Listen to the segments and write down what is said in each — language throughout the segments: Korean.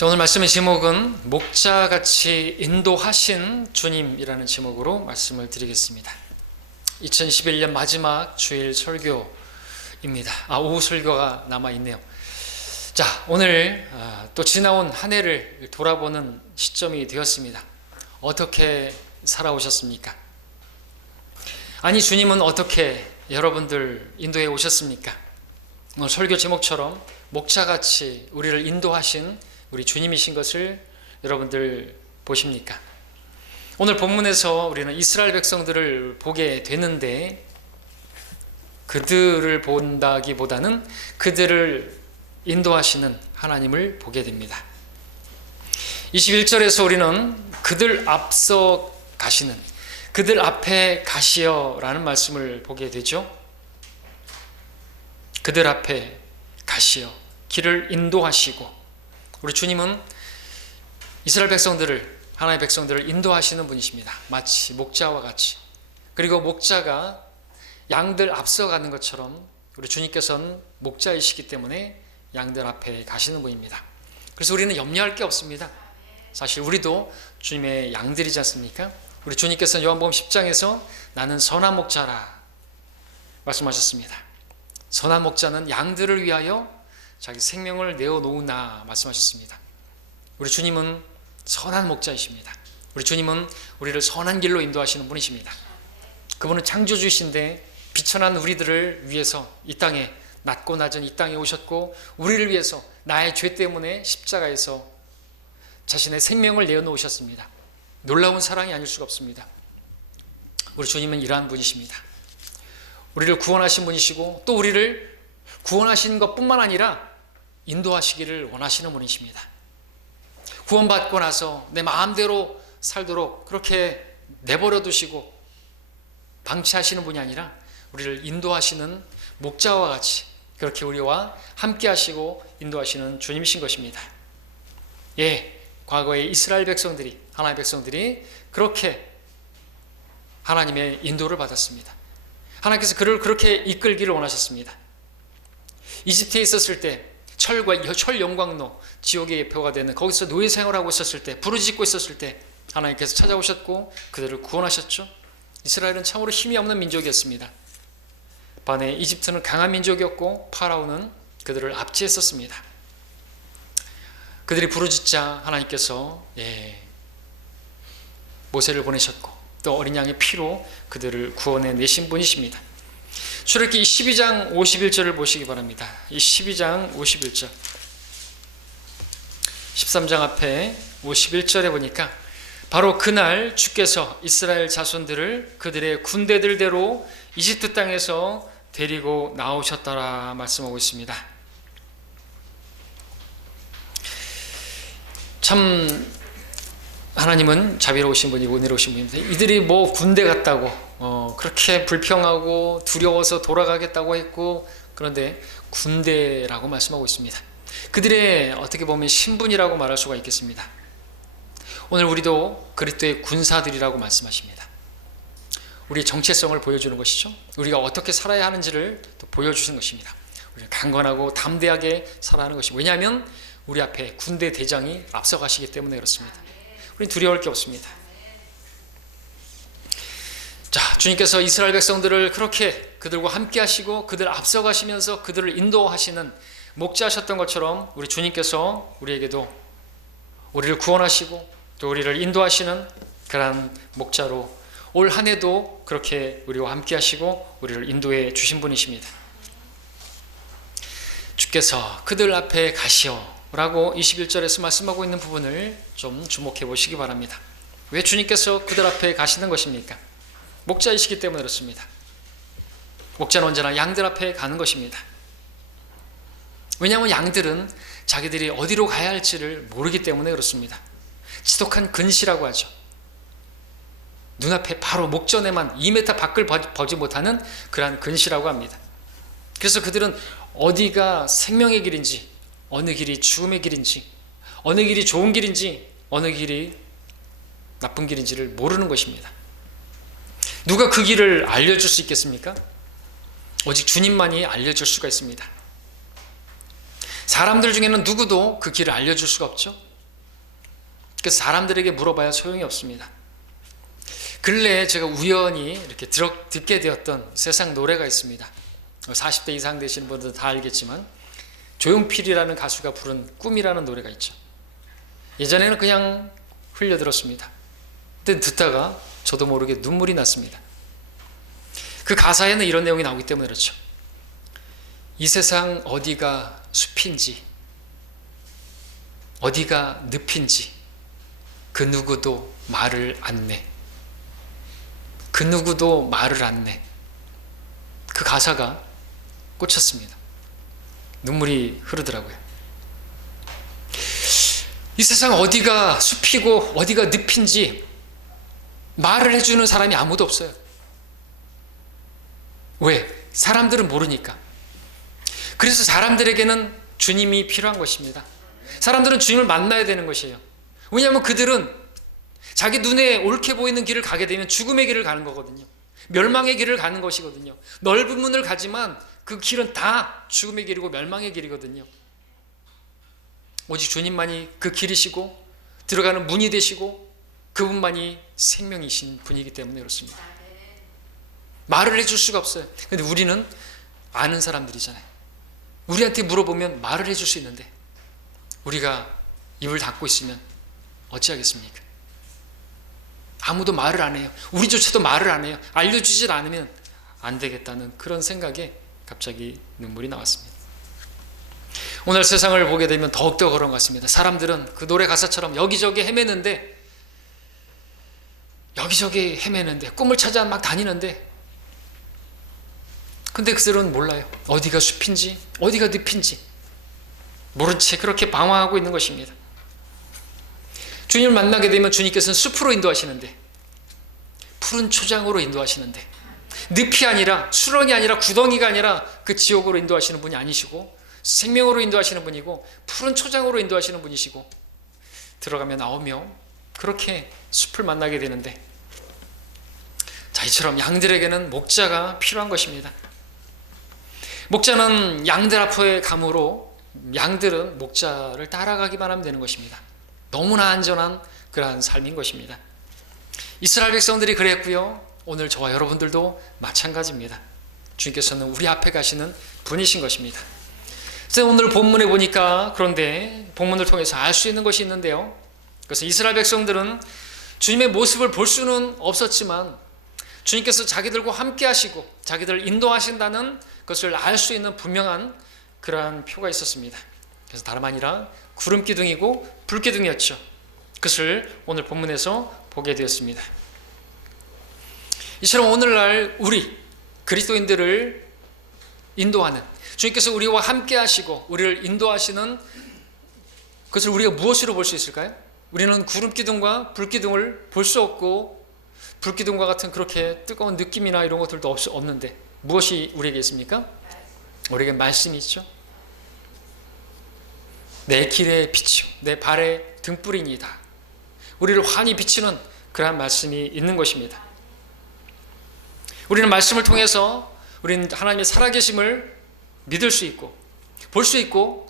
자, 오늘 말씀의 제목은 목자같이 인도하신 주님이라는 제목으로 말씀을 드리겠습니다. 2021년 마지막 주일 설교입니다. 오후 설교가 남아있네요. 자, 오늘 또 지나온 한 해를 돌아보는 시점이 되었습니다. 어떻게 살아오셨습니까? 아니, 주님은 어떻게 여러분들 인도해 오셨습니까? 오늘 설교 제목처럼 목자같이 우리를 인도하신 우리 주님이신 것을 여러분들 보십니까? 오늘 본문에서 우리는 이스라엘 백성들을 보게 되는데, 그들을 본다기보다는 그들을 인도하시는 하나님을 보게 됩니다. 21절에서 우리는 그들 앞서 가시는, 그들 앞에 가시어라는 말씀을 보게 되죠. 그들 앞에 가시어, 길을 인도하시고, 우리 주님은 이스라엘 백성들을, 하나님의 백성들을 인도하시는 분이십니다. 마치 목자와 같이. 그리고 목자가 양들 앞서가는 것처럼 우리 주님께서는 목자이시기 때문에 양들 앞에 가시는 분입니다. 그래서 우리는 염려할 게 없습니다. 사실 우리도 주님의 양들이지 않습니까? 우리 주님께서는 요한복음 10장에서 나는 선한 목자라 말씀하셨습니다. 선한 목자는 양들을 위하여 자기 생명을 내어놓으나 말씀하셨습니다. 우리 주님은 선한 목자이십니다. 우리 주님은 우리를 선한 길로 인도하시는 분이십니다. 그분은 창조주이신데 비천한 우리들을 위해서 이 땅에, 낮고 낮은 이 땅에 오셨고, 우리를 위해서 나의 죄 때문에 십자가에서 자신의 생명을 내어놓으셨습니다. 놀라운 사랑이 아닐 수가 없습니다. 우리 주님은 이러한 분이십니다. 우리를 구원하신 분이시고, 또 우리를 구원하신 것뿐만 아니라 인도하시기를 원하시는 분이십니다. 구원받고 나서 내 마음대로 살도록 그렇게 내버려 두시고 방치하시는 분이 아니라 우리를 인도하시는 목자와 같이 그렇게 우리와 함께 하시고 인도하시는 주님이신 것입니다. 예, 과거에 이스라엘 백성들이, 하나님의 백성들이 그렇게 하나님의 인도를 받았습니다. 하나님께서 그를 그렇게 이끌기를 원하셨습니다. 이집트에 있었을 때 철 영광로, 지옥의 예표가 되는 거기서 노예 생활하고 있었을 때, 부르짖고 있었을 때 하나님께서 찾아오셨고 그들을 구원하셨죠. 이스라엘은 참으로 힘이 없는 민족이었습니다. 반해 이집트는 강한 민족이었고 파라오는 그들을 압제했었습니다. 그들이 부르짖자 하나님께서 모세를 보내셨고, 또 어린 양의 피로 그들을 구원해 내신 분이십니다. 출애굽기 12장 51절을 보시기 바랍니다. 이 12장 51절, 13장 앞에 51절에 보니까 바로 그날 주께서 이스라엘 자손들을 그들의 군대들대로 이집트 땅에서 데리고 나오셨더라 말씀하고 있습니다. 참 하나님은 자비로우신 분이고 은혜로우신 분입니다. 이들이 뭐 군대 같다고 그렇게 불평하고 두려워서 돌아가겠다고 했고, 그런데 군대라고 말씀하고 있습니다. 그들의 어떻게 보면 신분이라고 말할 수가 있겠습니다. 오늘 우리도 그리스도의 군사들이라고 말씀하십니다. 우리의 정체성을 보여주는 것이죠. 우리가 어떻게 살아야 하는지를 또 보여주시는 것입니다. 우리가 강건하고 담대하게 살아야 하는 것입니다. 왜냐하면 우리 앞에 군대 대장이 앞서가시기 때문에 그렇습니다. 우리는 두려울 게 없습니다. 자, 주님께서 이스라엘 백성들을 그렇게 그들과 함께 하시고 그들 앞서가시면서 그들을 인도하시는 목자하셨던 것처럼 우리 주님께서 우리에게도 우리를 구원하시고 또 우리를 인도하시는 그러한 목자로 올 한 해도 그렇게 우리와 함께 하시고 우리를 인도해 주신 분이십니다. 주께서 그들 앞에 가시오 라고 21절에서 말씀하고 있는 부분을 좀 주목해 보시기 바랍니다. 왜 주님께서 그들 앞에 가시는 것입니까? 목자이시기 때문에 그렇습니다. 목자는 언제나 양들 앞에 가는 것입니다. 왜냐하면 양들은 자기들이 어디로 가야 할지를 모르기 때문에 그렇습니다. 지독한 근시라고 하죠. 눈앞에 바로 목전에만 2m 밖을 보지 못하는 그러한 근시라고 합니다. 그래서 그들은 어디가 생명의 길인지, 어느 길이 죽음의 길인지, 어느 길이 좋은 길인지, 어느 길이 나쁜 길인지를 모르는 것입니다. 누가 그 길을 알려줄 수 있겠습니까? 오직 주님만이 알려줄 수가 있습니다. 사람들 중에는 누구도 그 길을 알려줄 수가 없죠. 그래서 사람들에게 물어봐야 소용이 없습니다. 근래에 제가 우연히 이렇게 듣게 되었던 세상 노래가 있습니다. 40대 이상 되시는 분들은 다 알겠지만 조용필이라는 가수가 부른 꿈이라는 노래가 있죠. 예전에는 그냥 흘려들었습니다. 근데 듣다가 저도 모르게 눈물이 났습니다. 그 가사에는 이런 내용이 나오기 때문에 그렇죠. 이 세상 어디가 숲인지 어디가 늪인지 그 누구도 말을 안 내. 그 누구도 말을 안 내. 그 가사가 꽂혔습니다. 눈물이 흐르더라고요. 이 세상 어디가 숲이고 어디가 늪인지 말을 해주는 사람이 아무도 없어요. 왜? 사람들은 모르니까. 그래서 사람들에게는 주님이 필요한 것입니다. 사람들은 주님을 만나야 되는 것이에요. 왜냐하면 그들은 자기 눈에 옳게 보이는 길을 가게 되면 죽음의 길을 가는 거거든요. 멸망의 길을 가는 것이거든요. 넓은 문을 가지만 그 길은 다 죽음의 길이고 멸망의 길이거든요. 오직 주님만이 그 길이시고 들어가는 문이 되시고 그분만이 생명이신 분이기 때문에 그렇습니다. 말을 해줄 수가 없어요. 근데 우리는 아는 사람들이잖아요. 우리한테 물어보면 말을 해줄 수 있는데 우리가 입을 닫고 있으면 어찌하겠습니까? 아무도 말을 안 해요. 우리조차도 말을 안 해요. 알려주질 않으면 안 되겠다는 그런 생각에 갑자기 눈물이 나왔습니다. 오늘 세상을 보게 되면 더욱더 그런 것 같습니다. 사람들은 그 노래 가사처럼 여기저기 헤매는데 꿈을 찾아 막 다니는데 근데 그들은 몰라요. 어디가 숲인지 어디가 늪인지 모른 채 그렇게 방황하고 있는 것입니다. 주님을 만나게 되면 주님께서는 숲으로 인도하시는데 푸른 초장으로 인도하시는데 늪이 아니라 수렁이 아니라 구덩이가 아니라 그 지옥으로 인도하시는 분이 아니시고 생명으로 인도하시는 분이고 푸른 초장으로 인도하시는 분이시고 들어가며 나오며 그렇게 숲을 만나게 되는데 자, 이처럼 양들에게는 목자가 필요한 것입니다. 목자는 양들 앞에 감으로 양들은 목자를 따라가기만 하면 되는 것입니다. 너무나 안전한 그러한 삶인 것입니다. 이스라엘 백성들이 그랬고요. 오늘 저와 여러분들도 마찬가지입니다. 주님께서는 우리 앞에 가시는 분이신 것입니다. 그래서 오늘 본문에 보니까 그런데 본문을 통해서 알 수 있는 것이 있는데요. 그래서 이스라엘 백성들은 주님의 모습을 볼 수는 없었지만 주님께서 자기들과 함께 하시고 자기들을 인도하신다는 것을 알 수 있는 분명한 그러한 표가 있었습니다. 그래서 다름 아니라 구름 기둥이고 불 기둥이었죠. 그것을 오늘 본문에서 보게 되었습니다. 이처럼 오늘날 우리 그리스도인들을 인도하는 주님께서 우리와 함께 하시고 우리를 인도하시는 그것을 우리가 무엇으로 볼 수 있을까요? 우리는 구름 기둥과 불 기둥을 볼 수 없고 불 기둥과 같은 그렇게 뜨거운 느낌이나 이런 것들도 없는데 무엇이 우리에게 있습니까? 우리에게 말씀이 있죠. 내 길의 빛이요 내 발의 등불이니이다. 우리를 환히 비치는 그러한 말씀이 있는 것입니다. 우리는 말씀을 통해서 우리는 하나님의 살아계심을 믿을 수 있고 볼 수 있고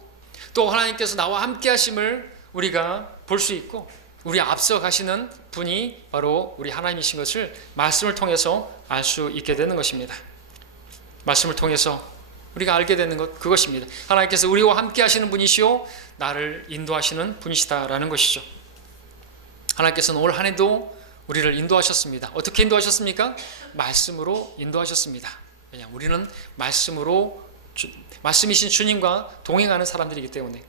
또 하나님께서 나와 함께 하심을 우리가 볼 수 있고 우리 앞서 가시는 분이 바로 우리 하나님이신 것을 말씀을 통해서 알 수 있게 되는 것입니다. 말씀을 통해서 우리가 알게 되는 것 그것입니다. 하나님께서 우리와 함께 하시는 분이시오 나를 인도하시는 분이시다라는 것이죠. 하나님께서는 올 한 해도 우리를 인도하셨습니다. 어떻게 인도하셨습니까? 말씀으로 인도하셨습니다. 왜냐하면 우리는 말씀이신 주님과 동행하는 사람들이기 때문에.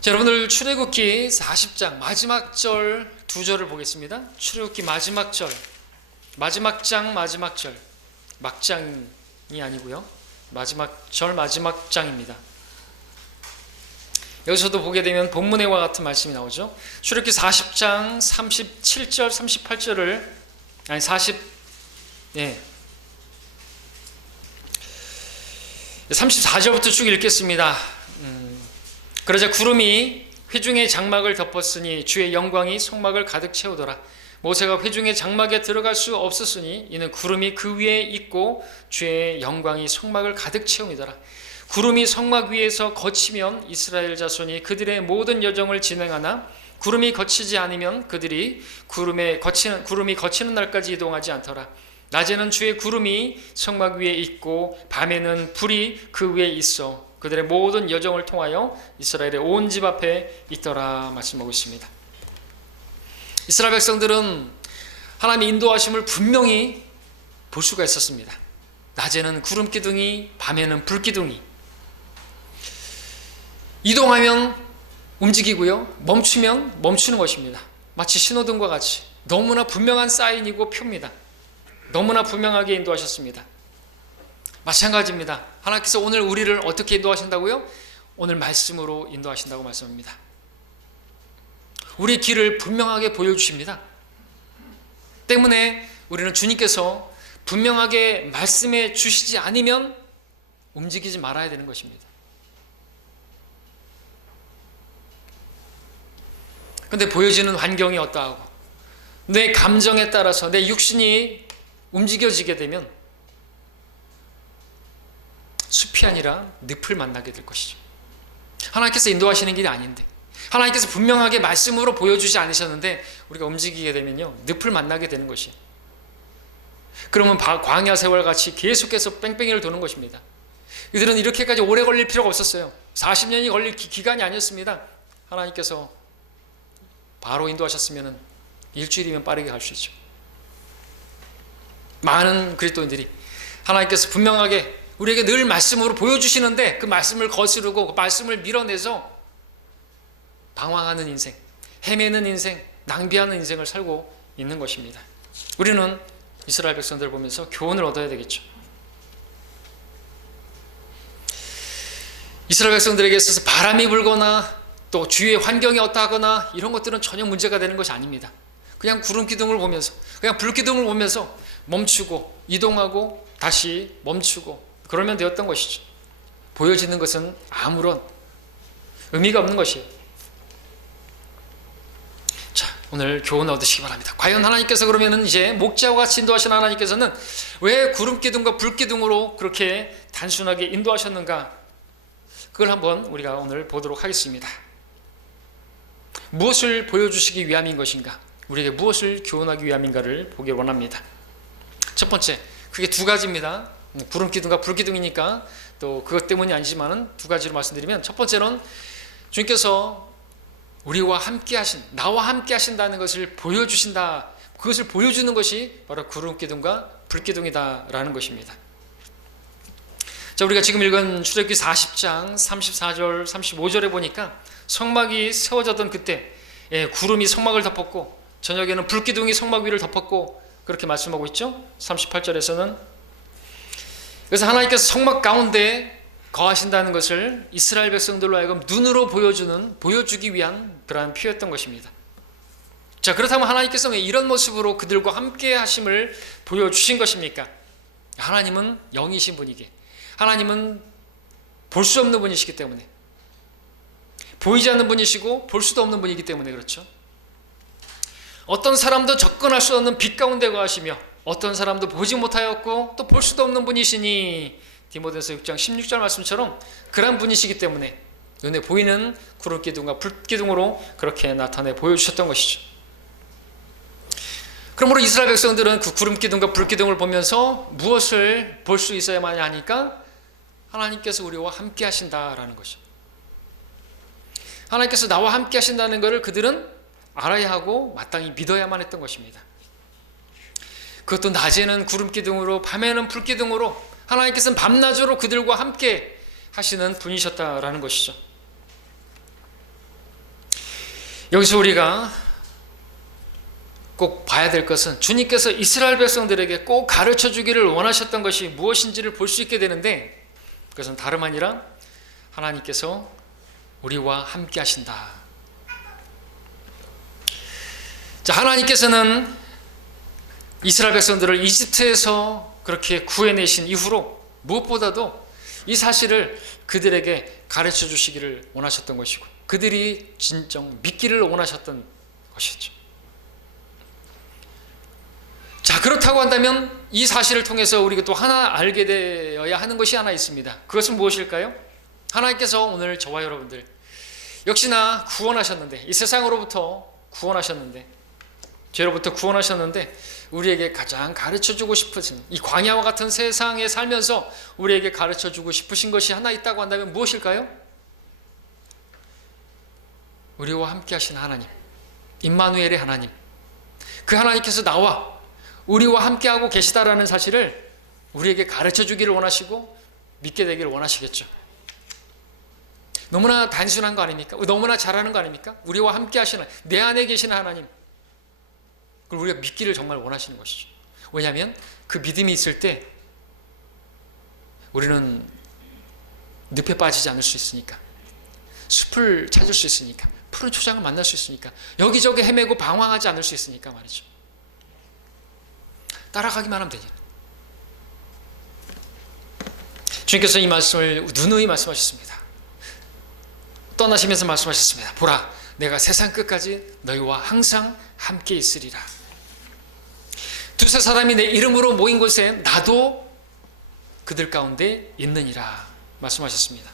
자, 여러분들 출애굽기 40장 마지막 절 두 절을 보겠습니다. 출애굽기 마지막 절 마지막 절 막장이 아니고요. 마지막 절 마지막 장입니다. 여기서도 보게 되면 본문에와 같은 말씀이 나오죠. 출애굽기 40장 37절 38절을 34절부터 쭉 읽겠습니다. 그러자 구름이 회중의 장막을 덮었으니 주의 영광이 성막을 가득 채우더라. 모세가 회중의 장막에 들어갈 수 없었으니 이는 구름이 그 위에 있고 주의 영광이 성막을 가득 채움이더라. 구름이 성막 위에서 거치면 이스라엘 자손이 그들의 모든 여정을 진행하나 구름이 거치지 않으면 그들이 구름이 거치는 날까지 이동하지 않더라. 낮에는 주의 구름이 성막 위에 있고 밤에는 불이 그 위에 있어 그들의 모든 여정을 통하여 이스라엘의 온 집 앞에 있더라 말씀하고 있습니다. 이스라엘 백성들은 하나님의 인도하심을 분명히 볼 수가 있었습니다. 낮에는 구름 기둥이, 밤에는 불 기둥이. 이동하면 움직이고요, 멈추면 멈추는 것입니다. 마치 신호등과 같이 너무나 분명한 사인이고 표입니다. 너무나 분명하게 인도하셨습니다. 마찬가지입니다. 하나님께서 오늘 우리를 어떻게 인도하신다고요? 오늘 말씀으로 인도하신다고 말씀합니다. 우리 길을 분명하게 보여주십니다. 때문에 우리는 주님께서 분명하게 말씀해 주시지 않으면 움직이지 말아야 되는 것입니다. 근데 보여지는 환경이 어떠하고 내 감정에 따라서 내 육신이 움직여지게 되면 숲이 아니라 늪을 만나게 될 것이죠. 하나님께서 인도하시는 길이 아닌데, 하나님께서 분명하게 말씀으로 보여주지 않으셨는데 우리가 움직이게 되면요, 늪을 만나게 되는 것이에요. 그러면 광야 세월같이 계속해서 뺑뺑이를 도는 것입니다. 이들은 이렇게까지 오래 걸릴 필요가 없었어요. 40년이 걸릴 기간이 아니었습니다. 하나님께서 바로 인도하셨으면 일주일이면 빠르게 갈 수 있죠. 많은 그리스도인들이 하나님께서 분명하게 우리에게 늘 말씀으로 보여주시는데 그 말씀을 거스르고 그 말씀을 밀어내서 방황하는 인생, 헤매는 인생, 낭비하는 인생을 살고 있는 것입니다. 우리는 이스라엘 백성들을 보면서 교훈을 얻어야 되겠죠. 이스라엘 백성들에게 있어서 바람이 불거나 또 주위의 환경이 어떠하거나 이런 것들은 전혀 문제가 되는 것이 아닙니다. 그냥 구름 기둥을 보면서, 그냥 불 기둥을 보면서 멈추고 이동하고 다시 멈추고 그러면 되었던 것이죠. 보여지는 것은 아무런 의미가 없는 것이에요. 자, 오늘 교훈 얻으시기 바랍니다. 과연 하나님께서 그러면은 이제 목자와 같이 인도하신 하나님께서는 왜 구름 기둥과 불 기둥으로 그렇게 단순하게 인도하셨는가? 그걸 한번 우리가 오늘 보도록 하겠습니다. 무엇을 보여주시기 위함인 것인가? 우리에게 무엇을 교훈하기 위함인가를 보기 원합니다. 첫 번째, 그게 두 가지입니다. 구름 기둥과 불 기둥이니까 또 그것 때문이 아니지만은 두 가지로 말씀드리면, 첫 번째는 주님께서 우리와 함께 하신, 나와 함께 하신다는 것을 보여주신다. 그것을 보여주는 것이 바로 구름 기둥과 불 기둥이다라는 것입니다. 자, 우리가 지금 읽은 출애굽기 40장 34절 35절에 보니까 성막이 세워졌던 그때 구름이 성막을 덮었고 저녁에는 불 기둥이 성막 위를 덮었고 그렇게 말씀하고 있죠. 38절에서는 그래서 하나님께서 성막 가운데 거하신다는 것을 이스라엘 백성들로 하여금 눈으로 보여주기 위한 그러한 표였던 것입니다. 자, 그렇다면 하나님께서 왜 이런 모습으로 그들과 함께 하심을 보여주신 것입니까? 하나님은 영이신 분이기에, 하나님은 볼 수 없는 분이시기 때문에, 보이지 않는 분이시고 볼 수도 없는 분이기 때문에 그렇죠. 어떤 사람도 접근할 수 없는 빛 가운데 거하시며 어떤 사람도 보지 못하였고 또 볼 수도 없는 분이시니, 디모데전서 6장 16절 말씀처럼 그런 분이시기 때문에 눈에 보이는 구름 기둥과 불 기둥으로 그렇게 나타내 보여주셨던 것이죠. 그러므로 이스라엘 백성들은 그 구름 기둥과 불 기둥을 보면서 무엇을 볼 수 있어야만 하니까 하나님께서 우리와 함께 하신다라는 것이죠. 하나님께서 나와 함께 하신다는 것을 그들은 알아야 하고 마땅히 믿어야만 했던 것입니다. 그것도 낮에는 구름 기둥으로 밤에는 불 기둥으로 하나님께서는 밤낮으로 그들과 함께 하시는 분이셨다라는 것이죠. 여기서 우리가 꼭 봐야 될 것은 주님께서 이스라엘 백성들에게 꼭 가르쳐 주기를 원하셨던 것이 무엇인지를 볼 수 있게 되는데, 그것은 다름 아니라 하나님께서 우리와 함께 하신다. 자, 하나님께서는 이스라엘 백성들을 이집트에서 그렇게 구해내신 이후로 무엇보다도 이 사실을 그들에게 가르쳐 주시기를 원하셨던 것이고 그들이 진정 믿기를 원하셨던 것이죠. 자, 그렇다고 한다면 이 사실을 통해서 우리가 또 하나 알게 되어야 하는 것이 하나 있습니다. 그것은 무엇일까요? 하나님께서 오늘 저와 여러분들 역시나 구원하셨는데, 이 세상으로부터 구원하셨는데, 죄로부터 구원하셨는데 우리에게 가장 가르쳐주고 싶으신, 이 광야와 같은 세상에 살면서 우리에게 가르쳐주고 싶으신 것이 하나 있다고 한다면 무엇일까요? 우리와 함께 하신 하나님, 임마누엘의 하나님, 그 하나님께서 나와 우리와 함께하고 계시다라는 사실을 우리에게 가르쳐주기를 원하시고 믿게 되기를 원하시겠죠. 너무나 단순한 거 아닙니까? 너무나 잘하는 거 아닙니까? 우리와 함께 하시는, 내 안에 계시는 하나님, 그걸 우리가 믿기를 정말 원하시는 것이죠. 왜냐하면 그 믿음이 있을 때 우리는 늪에 빠지지 않을 수 있으니까, 숲을 찾을 수 있으니까, 푸른 초장을 만날 수 있으니까, 여기저기 헤매고 방황하지 않을 수 있으니까 말이죠. 따라가기만 하면 되죠. 주님께서 이 말씀을 누누이 말씀하셨습니다. 떠나시면서 말씀하셨습니다. 보라, 내가 세상 끝까지 너희와 항상 함께 있으리라. 두세 사람이 내 이름으로 모인 곳에 나도 그들 가운데 있느니라 말씀하셨습니다.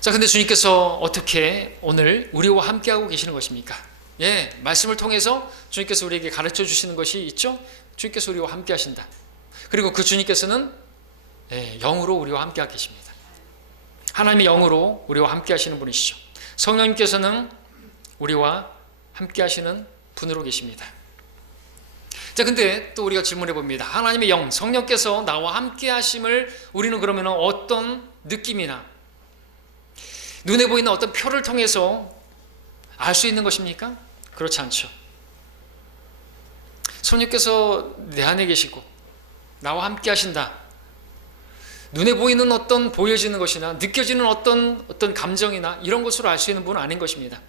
자, 근데 주님께서 어떻게 오늘 우리와 함께하고 계시는 것입니까? 예, 말씀을 통해서 주님께서 우리에게 가르쳐 주시는 것이 있죠. 주님께서 우리와 함께 하신다. 그리고 그 주님께서는 영으로 우리와 함께 계십니다. 하나님의 영으로 우리와 함께 하시는 분이시죠. 성령님께서는 우리와 함께 하시는 분으로 계십니다. 자, 근데 또 우리가 질문해 봅니다. 하나님의 영, 성령께서 나와 함께 하심을 우리는 그러면 어떤 느낌이나 눈에 보이는 어떤 표를 통해서 알 수 있는 것입니까? 그렇지 않죠. 성령께서 내 안에 계시고 나와 함께 하신다. 눈에 보이는 어떤 보여지는 것이나 느껴지는 어떤 감정이나 이런 것으로 알 수 있는 분은 아닌 것입니다.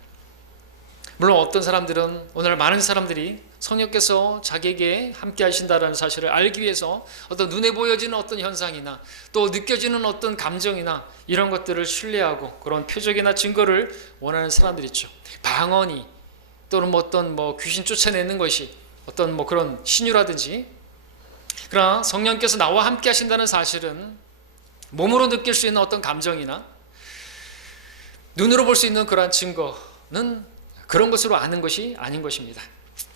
물론 어떤 사람들은, 오늘 많은 사람들이 성령께서 자기에게 함께 하신다는 사실을 알기 위해서 어떤 눈에 보여지는 어떤 현상이나 또 느껴지는 어떤 감정이나 이런 것들을 신뢰하고 그런 표적이나 증거를 원하는 사람들이 있죠. 방언이 또는 어떤 귀신 쫓아내는 것이 어떤 그런 신유라든지. 그러나 성령께서 나와 함께 하신다는 사실은 몸으로 느낄 수 있는 어떤 감정이나 눈으로 볼 수 있는 그러한 증거는 그런 것으로 아는 것이 아닌 것입니다.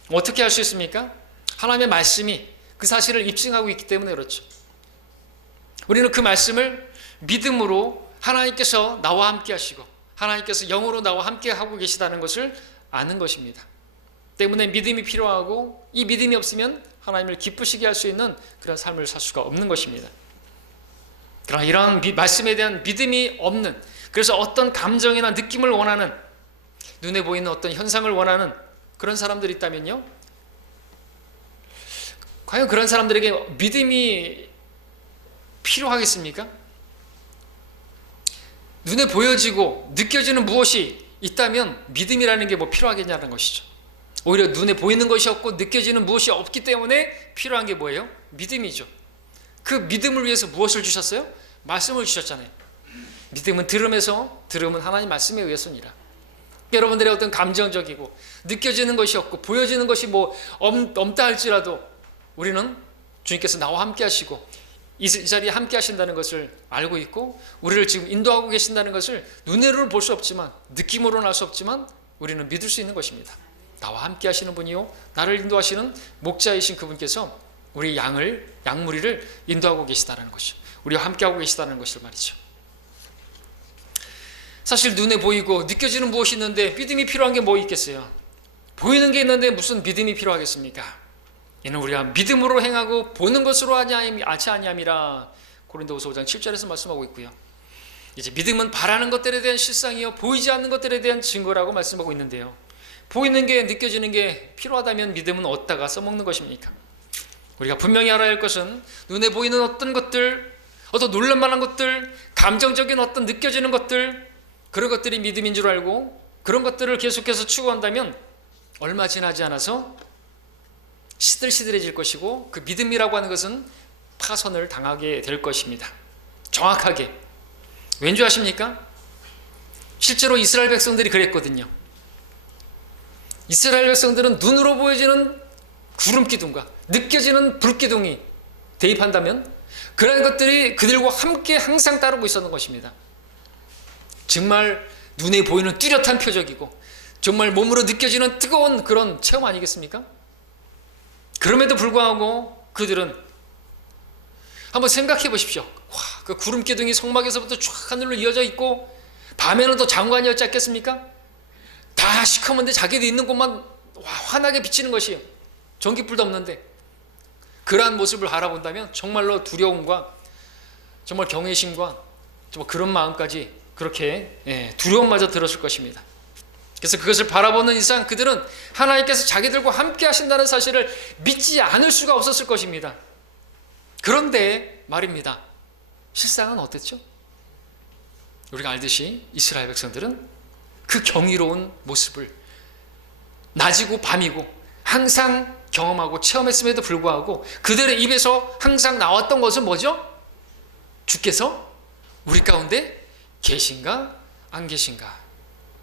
어떻게 할 수 있습니까? 하나님의 말씀이 그 사실을 입증하고 있기 때문에 그렇죠. 우리는 그 말씀을 믿음으로 하나님께서 나와 함께 하시고 하나님께서 영으로 나와 함께 하고 계시다는 것을 아는 것입니다. 때문에 믿음이 필요하고, 이 믿음이 없으면 하나님을 기쁘시게 할 수 있는 그런 삶을 살 수가 없는 것입니다. 그러나 이러한 말씀에 대한 믿음이 없는, 그래서 어떤 감정이나 느낌을 원하는, 눈에 보이는 어떤 현상을 원하는 그런 사람들이 있다면요, 과연 그런 사람들에게 믿음이 필요하겠습니까? 눈에 보여지고 느껴지는 무엇이 있다면 믿음이라는 게 필요하겠냐는 것이죠. 오히려 눈에 보이는 것이 없고 느껴지는 무엇이 없기 때문에 필요한 게 뭐예요? 믿음이죠. 그 믿음을 위해서 무엇을 주셨어요? 말씀을 주셨잖아요. 믿음은 들음은 하나님 말씀에 의해서니라. 여러분들의 어떤 감정적이고 느껴지는 것이 없고 보여지는 것이 없다 할지라도 우리는 주님께서 나와 함께 하시고 이 자리에 함께 하신다는 것을 알고 있고, 우리를 지금 인도하고 계신다는 것을 눈으로는 볼 수 없지만, 느낌으로는 알 수 없지만 우리는 믿을 수 있는 것입니다. 나와 함께 하시는 분이요, 나를 인도하시는 목자이신 그분께서 우리 양무리를 인도하고 계시다는 것이죠. 우리와 함께 하고 계시다는 것을 말이죠. 사실 눈에 보이고 느껴지는 무엇이 있는데 믿음이 필요한 게 뭐 있겠어요? 보이는 게 있는데 무슨 믿음이 필요하겠습니까? 이는 우리가 믿음으로 행하고 보는 것으로 하지 아니함이라 고린도후서 5장 7절에서 말씀하고 있고요. 이제 믿음은 바라는 것들에 대한 실상이요 보이지 않는 것들에 대한 증거라고 말씀하고 있는데요. 보이는 게, 느껴지는 게 필요하다면 믿음은 어디다가 써먹는 것입니까? 우리가 분명히 알아야 할 것은 눈에 보이는 어떤 것들, 어떤 놀랄만한 것들, 감정적인 어떤 느껴지는 것들, 그런 것들이 믿음인 줄 알고 그런 것들을 계속해서 추구한다면 얼마 지나지 않아서 시들시들해질 것이고, 그 믿음이라고 하는 것은 파손을 당하게 될 것입니다. 정확하게. 왠지 아십니까? 실제로 이스라엘 백성들이 그랬거든요. 이스라엘 백성들은 눈으로 보여지는 구름 기둥과 느껴지는 불 기둥이 대입한다면 그런 것들이 그들과 함께 항상 따르고 있었는 것입니다. 정말 눈에 보이는 뚜렷한 표적이고 정말 몸으로 느껴지는 뜨거운 그런 체험 아니겠습니까? 그럼에도 불구하고 그들은 한번 생각해 보십시오. 와, 그 구름 기둥이 성막에서부터 쫙 하늘로 이어져 있고 밤에는 또 장관이었지 않겠습니까? 다 시커먼데 자기도 있는 곳만 환하게 비치는 것이에요. 전기불도 없는데 그러한 모습을 바라본다면 정말로 두려움과 정말 경외심과 정말 그런 마음까지 그렇게 두려움마저 들었을 것입니다. 그래서 그것을 바라보는 이상 그들은 하나님께서 자기들과 함께 하신다는 사실을 믿지 않을 수가 없었을 것입니다. 그런데 말입니다. 실상은 어땠죠? 우리가 알듯이 이스라엘 백성들은 그 경이로운 모습을 낮이고 밤이고 항상 경험하고 체험했음에도 불구하고 그들의 입에서 항상 나왔던 것은 뭐죠? 주께서 우리 가운데 계신가 안 계신가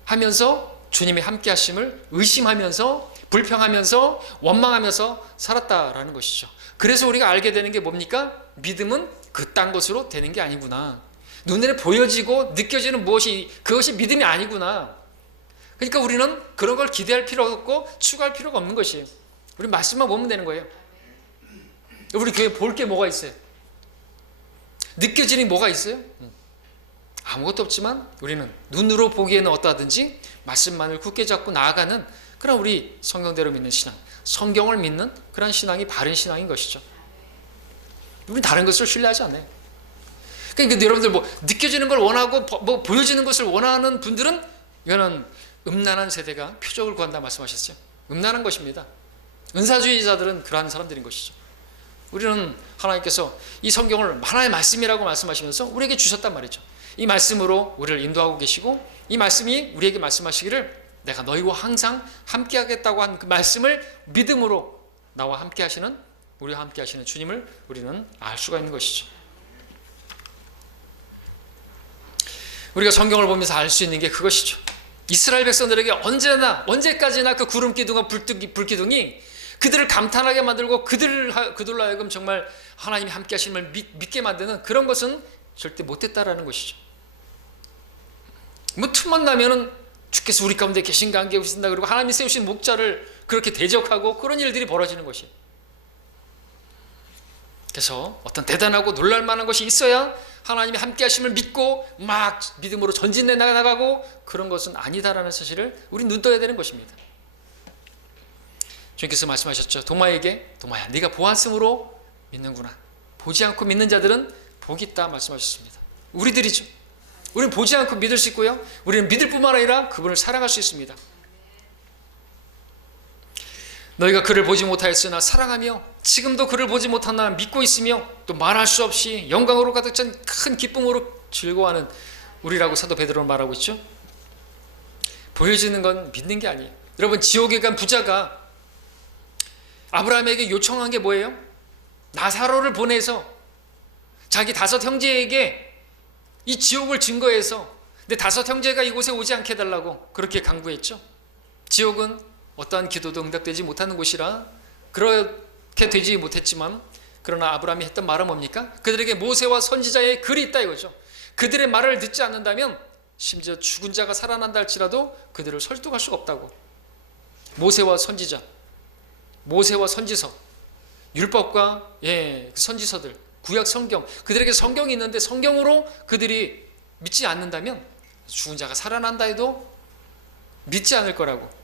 하면서 주님의 함께 하심을 의심하면서 불평하면서 원망하면서 살았다라는 것이죠. 그래서 우리가 알게 되는 게 뭡니까? 믿음은 그딴 것으로 되는 게 아니구나. 눈에 보여지고 느껴지는 무엇이 그것이 믿음이 아니구나. 그러니까 우리는 그런 걸 기대할 필요가 없고 추구할 필요가 없는 것이에요. 우리 말씀만 보면 되는 거예요. 우리 교회에 볼 게 뭐가 있어요? 느껴지는 뭐가 있어요? 아무것도 없지만 우리는 눈으로 보기에는 어떠하든지 말씀만을 굳게 잡고 나아가는 그런 우리 성경대로 믿는 신앙, 성경을 믿는 그런 신앙이 바른 신앙인 것이죠. 우리는 다른 것을 신뢰하지 않아요. 그러니까 여러분들 뭐 느껴지는 걸 원하고 뭐 보여지는 것을 원하는 분들은 이거는 음란한 세대가 표적을 구한다 말씀하셨죠. 음란한 것입니다. 은사주의자들은 그러한 사람들인 것이죠. 우리는 하나님께서 이 성경을 하나의 말씀이라고 말씀하시면서 우리에게 주셨단 말이죠. 이 말씀으로 우리를 인도하고 계시고 이 말씀이 우리에게 말씀하시기를 내가 너희와 항상 함께 하겠다고 한 그 말씀을 믿음으로 나와 함께 하시는 우리와 함께 하시는 주님을 우리는 알 수가 있는 것이죠. 우리가 성경을 보면서 알 수 있는 게 그것이죠. 이스라엘 백성들에게 언제까지나 그 구름 기둥과 불기둥이 그들을 감탄하게 만들고 그들로 하여금 정말 하나님이 함께 하심을 믿게 만드는 그런 것은 절대 못했다라는 것이죠. 뭐 틈만 나면은 주께서 우리 가운데 계신가 안 계신다 그리고 하나님이 세우신 목자를 그렇게 대적하고 그런 일들이 벌어지는 것이에요. 그래서 어떤 대단하고 놀랄만한 것이 있어야 하나님이 함께 하심을 믿고 막 믿음으로 전진해 나가고 그런 것은 아니다라는 사실을 우리 눈 떠야 되는 것입니다. 주님께서 말씀하셨죠. 도마에게 도마야 네가 보았으므로 믿는구나. 보지 않고 믿는 자들은 복이 있다 말씀하셨습니다. 우리들이죠. 우리는 보지 않고 믿을 수 있고요. 우리는 믿을 뿐만 아니라 그분을 사랑할 수 있습니다. 너희가 그를 보지 못하였으나 사랑하며 지금도 그를 보지 못하나 믿고 있으며 또 말할 수 없이 영광으로 가득 찬 큰 기쁨으로 즐거워하는 우리라고 사도 베드로는 말하고 있죠. 보여지는 건 믿는 게 아니에요. 여러분 지옥에 간 부자가 아브라함에게 요청한 게 뭐예요? 나사로를 보내서 자기 5 형제에게 이 지옥을 증거해서 내 5 형제가 이곳에 오지 않게 해달라고 그렇게 강구했죠. 지옥은 어떠한 기도도 응답되지 못하는 곳이라 그렇게 되지 못했지만 그러나 아브라함이 했던 말은 뭡니까? 그들에게 모세와 선지자의 글이 있다 이거죠. 그들의 말을 듣지 않는다면 심지어 죽은 자가 살아난다 할지라도 그들을 설득할 수가 없다고. 모세와 선지자, 모세와 선지서, 율법과 선지서들, 구약 성경, 그들에게 성경이 있는데 성경으로 그들이 믿지 않는다면 죽은 자가 살아난다 해도 믿지 않을 거라고.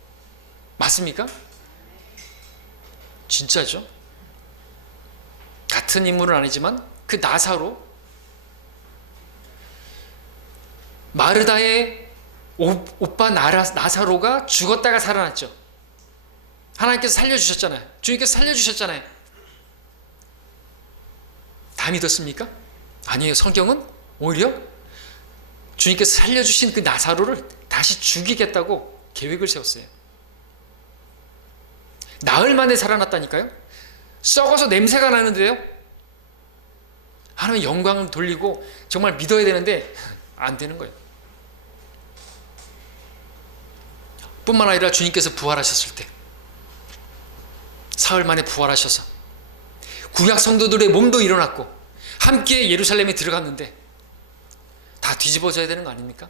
맞습니까? 진짜죠. 같은 인물은 아니지만 그 나사로, 마르다의 오빠 나사로가 죽었다가 살아났죠. 하나님께서 살려주셨잖아요. 주님께서 살려주셨잖아요. 다 믿었습니까? 아니에요. 성경은 오히려 주님께서 살려주신 그 나사로를 다시 죽이겠다고 계획을 세웠어요. 나흘 만에 살아났다니까요. 썩어서 냄새가 나는데요. 하나님 영광을 돌리고 정말 믿어야 되는데 안 되는 거예요. 뿐만 아니라 주님께서 부활하셨을 때 사흘 만에 부활하셔서 구약 성도들의 몸도 일어났고 함께 예루살렘에 들어갔는데 다 뒤집어져야 되는 거 아닙니까?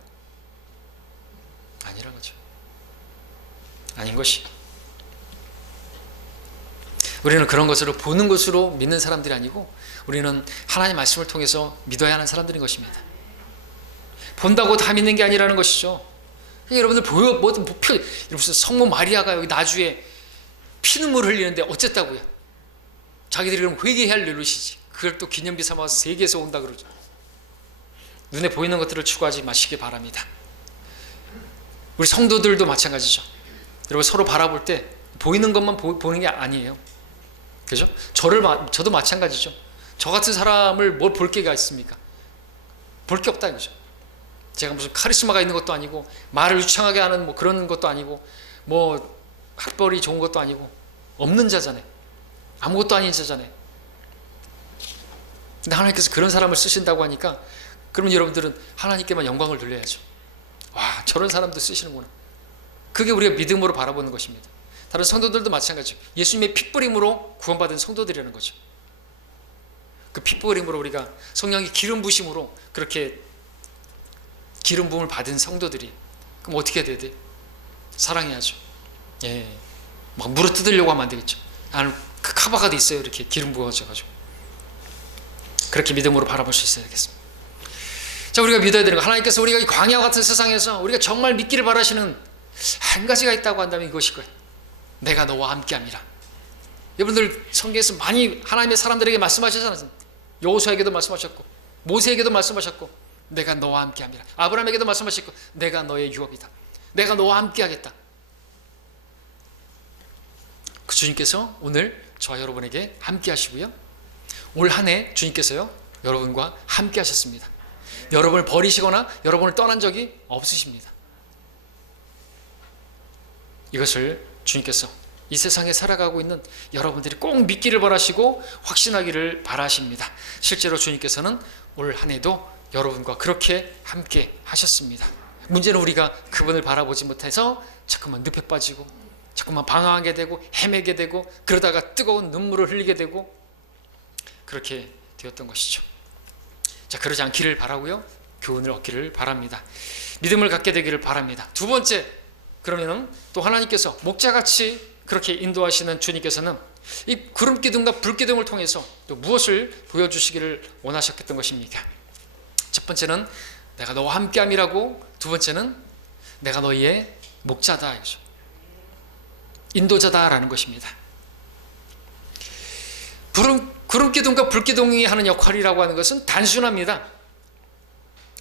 아니란 거죠. 아닌 것이. 우리는 그런 것으로 보는 것으로 믿는 사람들이 아니고 우리는 하나님의 말씀을 통해서 믿어야 하는 사람들인 것입니다. 본다고 다 믿는 게 아니라는 것이죠. 여러분들 무슨 성모 마리아가 여기 나주에 피눈물 흘리는데 어쨌다고요? 자기들이 그럼 회개할 노릇이지. 그걸 또 기념비 삼아서 세계에서 온다 그러죠. 눈에 보이는 것들을 추구하지 마시기 바랍니다. 우리 성도들도 마찬가지죠. 여러분 서로 바라볼 때 보이는 것만 보는 게 아니에요. 그죠? 저도 마찬가지죠. 저 같은 사람을 뭘 볼 게가 있습니까? 볼 게 없다 이거죠. 제가 무슨 카리스마가 있는 것도 아니고 말을 유창하게 하는 뭐 그런 것도 아니고 뭐 학벌이 좋은 것도 아니고 없는 자잖아요. 아무것도 아닌 자잖아요. 근데 하나님께서 그런 사람을 쓰신다고 하니까 그러면 여러분들은 하나님께만 영광을 돌려야죠. 와, 저런 사람도 쓰시는구나. 그게 우리가 믿음으로 바라보는 것입니다. 다른 성도들도 마찬가지죠. 예수님의 핏부림으로 구원받은 성도들이라는 거죠. 그 핏부림으로 우리가 성령의 기름 부심으로 그렇게 기름 부음을 받은 성도들이 그럼 어떻게 해야 돼? 사랑해야죠. 예, 막 물어 뜯으려고 하면 안 되겠죠. 나는 그 카바가 돼 있어요. 이렇게 기름 부어져가지고 그렇게 믿음으로 바라볼 수 있어야 되겠습니다. 자, 우리가 믿어야 되는 거, 하나님께서 우리가 이 광야 같은 세상에서 우리가 정말 믿기를 바라시는 한 가지가 있다고 한다면 이것일 거예요. 내가 너와 함께함이라. 여러분들 성경에서 많이 하나님의 사람들에게 말씀하셨잖아요. 여호수아에게도 말씀하셨고 모세에게도 말씀하셨고 내가 너와 함께함이라. 아브라함에게도 말씀하셨고 내가 너의 유업이다. 내가 너와 함께하겠다. 그 주님께서 오늘 저와 여러분에게 함께하시고요. 올 한 해 주님께서요 여러분과 함께하셨습니다. 여러분을 버리시거나 여러분을 떠난 적이 없으십니다. 이것을 주님께서 이 세상에 살아가고 있는 여러분들이 꼭 믿기를 바라시고 확신하기를 바라십니다. 실제로 주님께서는 올 한 해도 여러분과 그렇게 함께 하셨습니다. 문제는 우리가 그분을 바라보지 못해서 자꾸만 늪에 빠지고 자꾸만 방황하게 되고 헤매게 되고 그러다가 뜨거운 눈물을 흘리게 되고 그렇게 되었던 것이죠. 자, 그러지 않기를 바라고요. 교훈을 얻기를 바랍니다. 믿음을 갖게 되기를 바랍니다. 두 번째, 그러면은 또 하나님께서 목자같이 그렇게 인도하시는 주님께서는 이 구름 기둥과 불 기둥을 통해서 또 무엇을 보여주시기를 원하셨던 것입니까? 첫 번째는 내가 너와 함께함이라고, 두 번째는 내가 너희의 목자다, 이거죠. 인도자다라는 것입니다. 구름 기둥과 불 기둥이 하는 역할이라고 하는 것은 단순합니다.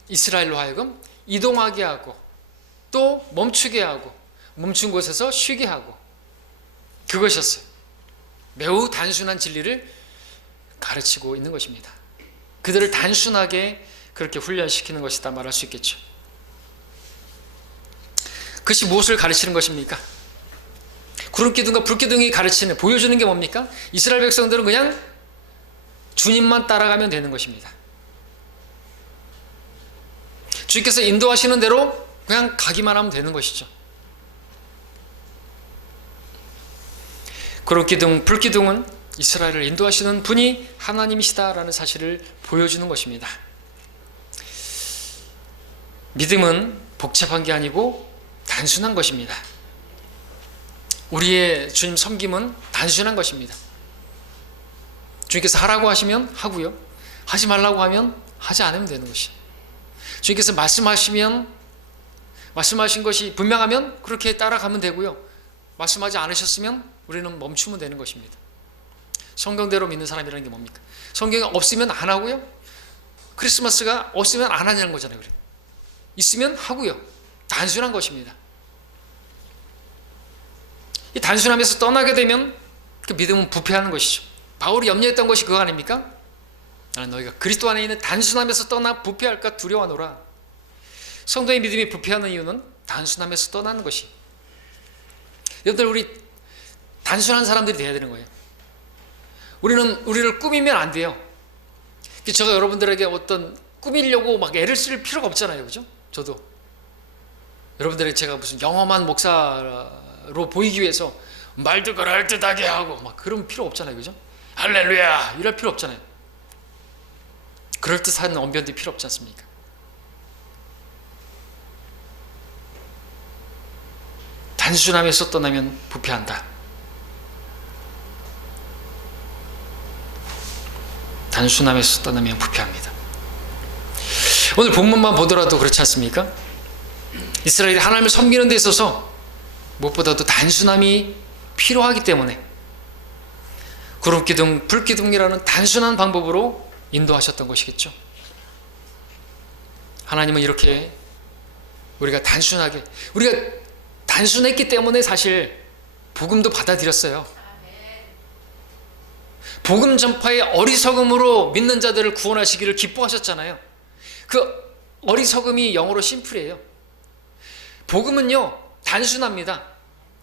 이스라엘로 하여금 이동하게 하고 또 멈추게 하고 멈춘 곳에서 쉬게 하고 그것이었어요. 매우 단순한 진리를 가르치고 있는 것입니다. 그들을 단순하게 그렇게 훈련시키는 것이다 말할 수 있겠죠. 그것이 무엇을 가르치는 것입니까? 구름기둥과 불기둥이 가르치는, 보여주는 게 뭡니까? 이스라엘 백성들은 그냥 주님만 따라가면 되는 것입니다. 주님께서 인도하시는 대로 그냥 가기만 하면 되는 것이죠. 구름기둥, 불기둥은 이스라엘을 인도하시는 분이 하나님이시다라는 사실을 보여주는 것입니다. 믿음은 복잡한 게 아니고 단순한 것입니다. 우리의 주님 섬김은 단순한 것입니다. 주님께서 하라고 하시면 하고요. 하지 말라고 하면 하지 않으면 되는 것이죠. 주님께서 말씀하시면 말씀하신 것이 분명하면 그렇게 따라가면 되고요. 말씀하지 않으셨으면 우리는 멈추면 되는 것입니다. 성경대로 믿는 사람이라는 게 뭡니까? 성경이 없으면 안 하고요. 크리스마스가 없으면 안 하냐는 거잖아요. 그래. 있으면 하고요. 단순한 것입니다. 이 단순함에서 떠나게 되면 그 믿음은 부패하는 것이죠. 바울이 염려했던 것이 그거 아닙니까? 나는 너희가 그리스도 안에 있는 단순함에서 떠나 부패할까 두려워하노라. 성도의 믿음이 부패하는 이유는 단순함에서 떠나는 것이. 여러분들, 우리 단순한 사람들이 돼야 되는 거예요. 우리는 우리를 꾸미면 안 돼요. 제가 여러분들에게 어떤 꾸미려고 막 애를 쓸 필요가 없잖아요. 그죠? 저도 여러분들에게 제가 무슨 영험한 목사로 보이기 위해서 말도 그럴듯하게 하고 막 그런 필요 없잖아요, 그죠? 할렐루야 이럴 필요 없잖아요. 그럴듯한 언변도 필요 없지 않습니까? 단순함에서 떠나면 부패한다. 단순함에서 떠나면 부패합니다. 오늘 본문만 보더라도 그렇지 않습니까? 이스라엘이 하나님을 섬기는 데 있어서 무엇보다도 단순함이 필요하기 때문에 구름기둥, 불기둥이라는 단순한 방법으로 인도하셨던 것이겠죠. 하나님은 이렇게 우리가 단순했기 때문에 사실 복음도 받아들였어요. 복음 전파의 어리석음으로 믿는 자들을 구원하시기를 기뻐하셨잖아요. 그 어리석음이 영어로 심플이에요. 복음은요 단순합니다.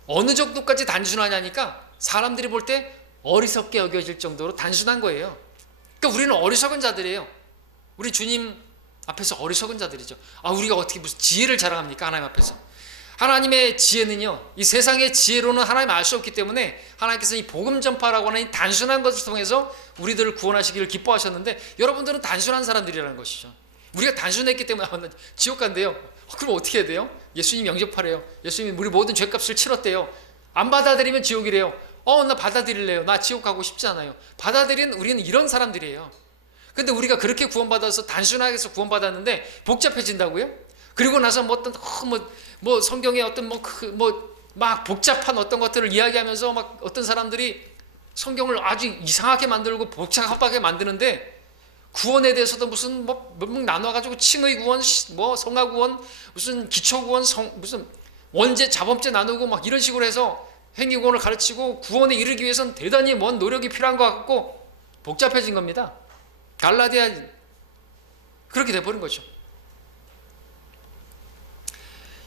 어느 정도까지 단순하냐니까 사람들이 볼 때 어리석게 여겨질 정도로 단순한 거예요. 그러니까 우리는 어리석은 자들이에요. 우리 주님 앞에서 어리석은 자들이죠. 우리가 어떻게 무슨 지혜를 자랑합니까? 하나님 앞에서. 하나님의 지혜는요 이 세상의 지혜로는 하나님 알 수 없기 때문에 하나님께서 이 복음 전파라고 하는 이 단순한 것을 통해서 우리들을 구원하시기를 기뻐하셨는데, 여러분들은 단순한 사람들이라는 것이죠. 우리가 단순했기 때문에 지옥 간대요. 그럼 어떻게 해야 돼요? 예수님 영접하래요. 예수님이 우리 모든 죄값을 치렀대요. 안 받아들이면 지옥이래요. 나 받아들일래요. 나 지옥 가고 싶지 않아요. 받아들인 우리는 이런 사람들이에요. 근데 우리가 그렇게 구원받아서 단순하게 해서 구원받았는데 복잡해진다고요? 그리고 나서 뭐 성경에 어떤 막 복잡한 어떤 것들을 이야기하면서 막 어떤 사람들이 성경을 아주 이상하게 만들고 복잡하게 만드는데, 구원에 대해서도 무슨 몇 나눠가지고 칭의 구원, 성화 구원, 무슨 기초 구원, 무슨 원죄, 자범죄 나누고 막 이런 식으로 해서 행위 구원을 가르치고 구원에 이르기 위해서는 대단히 먼 노력이 필요한 것 같고 복잡해진 겁니다. 갈라디아 그렇게 돼버린 거죠.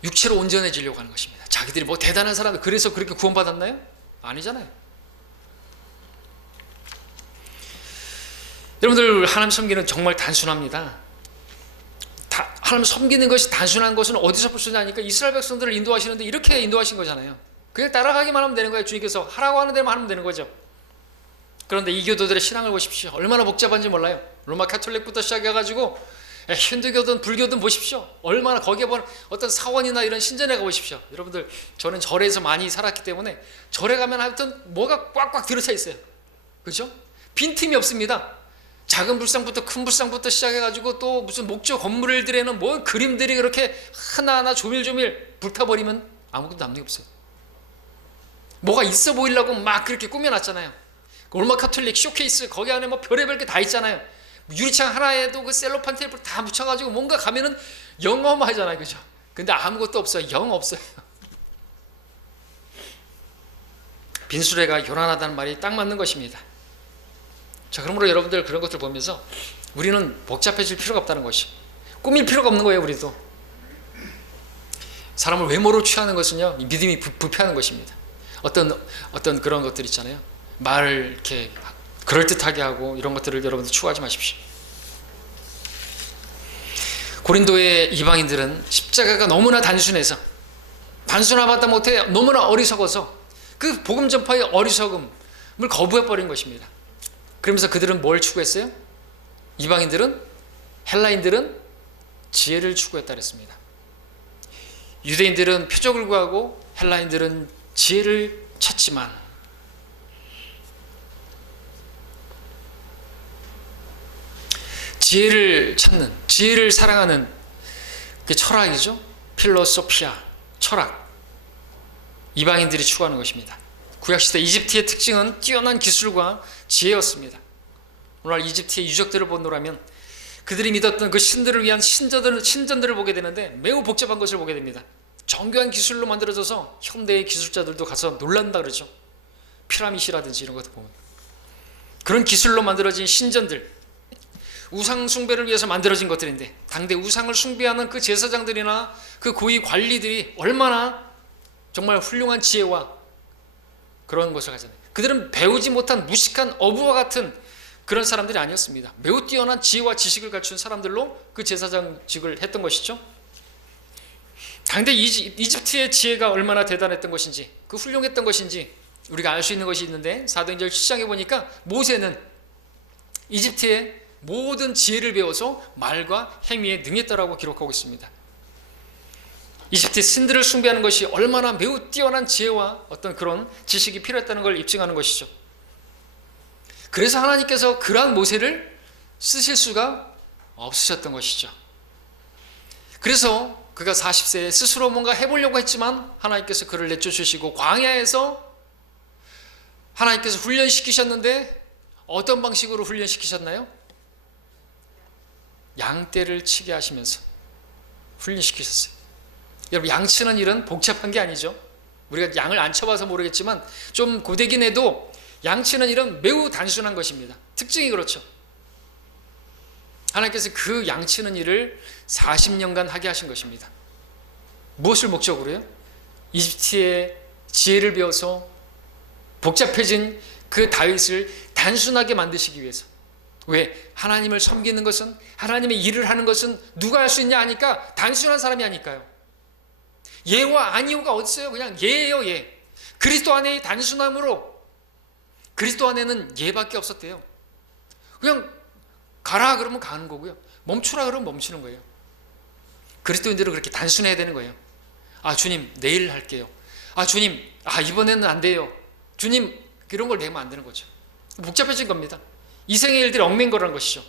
육체로 온전해지려고 하는 것입니다. 자기들이 대단한 사람들 그래서 그렇게 구원받았나요? 아니잖아요. 여러분들 하나님 섬기는 정말 단순합니다. 하나님 섬기는 것이 단순한 것은 어디서 볼 수 있냐니까 이스라엘 백성들을 인도하시는데 이렇게 인도하신 거잖아요. 그냥 따라가기만 하면 되는 거예요. 주님께서 하라고 하는 대로만 하면 되는 거죠. 그런데 이교도들의 신앙을 보십시오. 얼마나 복잡한지 몰라요. 로마 카톨릭부터 시작해가지고 힌두교든 불교든 보십시오. 얼마나 거기에 보면 어떤 사원이나 이런 신전에 가보십시오. 여러분들 저는 절에서 많이 살았기 때문에 절에 가면 하여튼 뭐가 꽉꽉 들어차 있어요. 그렇죠? 빈틈이 없습니다. 작은 불상부터 큰 불상부터 시작해가지고 또 무슨 목조 건물들에는 뭐 그림들이 그렇게 하나하나 조밀조밀 불타버리면 아무것도 남는 게 없어요. 뭐가 있어 보이려고 막 그렇게 꾸며놨잖아요. 로마 카톨릭 쇼케이스 거기 안에 뭐 별의별 게 다 있잖아요. 유리창 하나에도 그 셀로판 테이프를 다 붙여가지고 뭔가 가면은 영어마하잖아요, 그죠? 근데 아무것도 없어요. 영 없어요. 빈수레가 요란하다는 말이 딱 맞는 것입니다. 자, 그러므로 여러분들 그런 것들 보면서 우리는 복잡해질 필요가 없다는 것이, 꾸밀 필요가 없는 거예요. 우리도 사람을 외모로 취하는 것은요 믿음이 부패하는 것입니다. 어떤 그런 것들 있잖아요. 말을 이렇게 그럴듯하게 하고 이런 것들을 여러분들 추구하지 마십시오. 고린도의 이방인들은 십자가가 너무나 단순해서, 단순하다 못해 너무나 어리석어서 그 복음 전파의 어리석음을 거부해버린 것입니다. 그러면서 그들은 뭘 추구했어요? 이방인들은, 헬라인들은 지혜를 추구했다 그랬습니다. 유대인들은 표적을 구하고 헬라인들은 지혜를 찾지만, 지혜를 찾는, 지혜를 사랑하는 그 철학이죠. 필로소피아, 철학. 이방인들이 추구하는 것입니다. 구약시대 이집트의 특징은 뛰어난 기술과 지혜였습니다. 오늘 이집트의 유적들을 본다면 그들이 믿었던 그 신들을 위한 신전들을 보게 되는데 매우 복잡한 것을 보게 됩니다. 정교한 기술로 만들어져서 현대의 기술자들도 가서 놀란다 그러죠. 피라미드라든지 이런 것도 보면 그런 기술로 만들어진 신전들, 우상 숭배를 위해서 만들어진 것들인데, 당대 우상을 숭배하는 그 제사장들이나 그 고위 관리들이 얼마나 정말 훌륭한 지혜와 그런 것을 가졌나요? 그들은 배우지 못한 무식한 어부와 같은 그런 사람들이 아니었습니다. 매우 뛰어난 지혜와 지식을 갖춘 사람들로 그 제사장직을 했던 것이죠. 당대 이집트의 지혜가 얼마나 대단했던 것인지, 그 훌륭했던 것인지 우리가 알 수 있는 것이 있는데 사도행전 7장에 보니까 모세는 이집트의 모든 지혜를 배워서 말과 행위에 능했다라고 기록하고 있습니다. 이집트 신들을 숭배하는 것이 얼마나 매우 뛰어난 지혜와 어떤 그런 지식이 필요했다는 걸 입증하는 것이죠. 그래서 하나님께서 그러한 모세를 쓰실 수가 없으셨던 것이죠. 그래서 그가 40세에 스스로 뭔가 해보려고 했지만 하나님께서 그를 내쫓으시고 광야에서 하나님께서 훈련시키셨는데 어떤 방식으로 훈련시키셨나요? 양떼를 치게 하시면서 훈련시키셨어요. 여러분, 양치는 일은 복잡한 게 아니죠. 우리가 양을 안 쳐봐서 모르겠지만 좀 고되긴 해도 양치는 일은 매우 단순한 것입니다. 특징이 그렇죠. 하나님께서 그 양치는 일을 40년간 하게 하신 것입니다. 무엇을 목적으로요? 이집트의 지혜를 배워서 복잡해진 그 다윗을 단순하게 만드시기 위해서. 왜? 하나님을 섬기는 것은, 하나님의 일을 하는 것은 누가 할 수 있냐 하니까 단순한 사람이 하니까요. 예와 아니오가 어딨어요? 그냥 예예요, 예. 그리스도 안에의 단순함으로, 그리스도 안에는 예밖에 없었대요. 그냥 가라 그러면 가는 거고요. 멈추라 그러면 멈추는 거예요. 그리스도인들은 그렇게 단순해야 되는 거예요. 아, 주님, 내일 할게요. 아, 주님, 이번에는 안 돼요. 주님, 이런 걸 내면 안 되는 거죠. 복잡해진 겁니다. 이생의 일들이 얽매인 거라는 것이죠.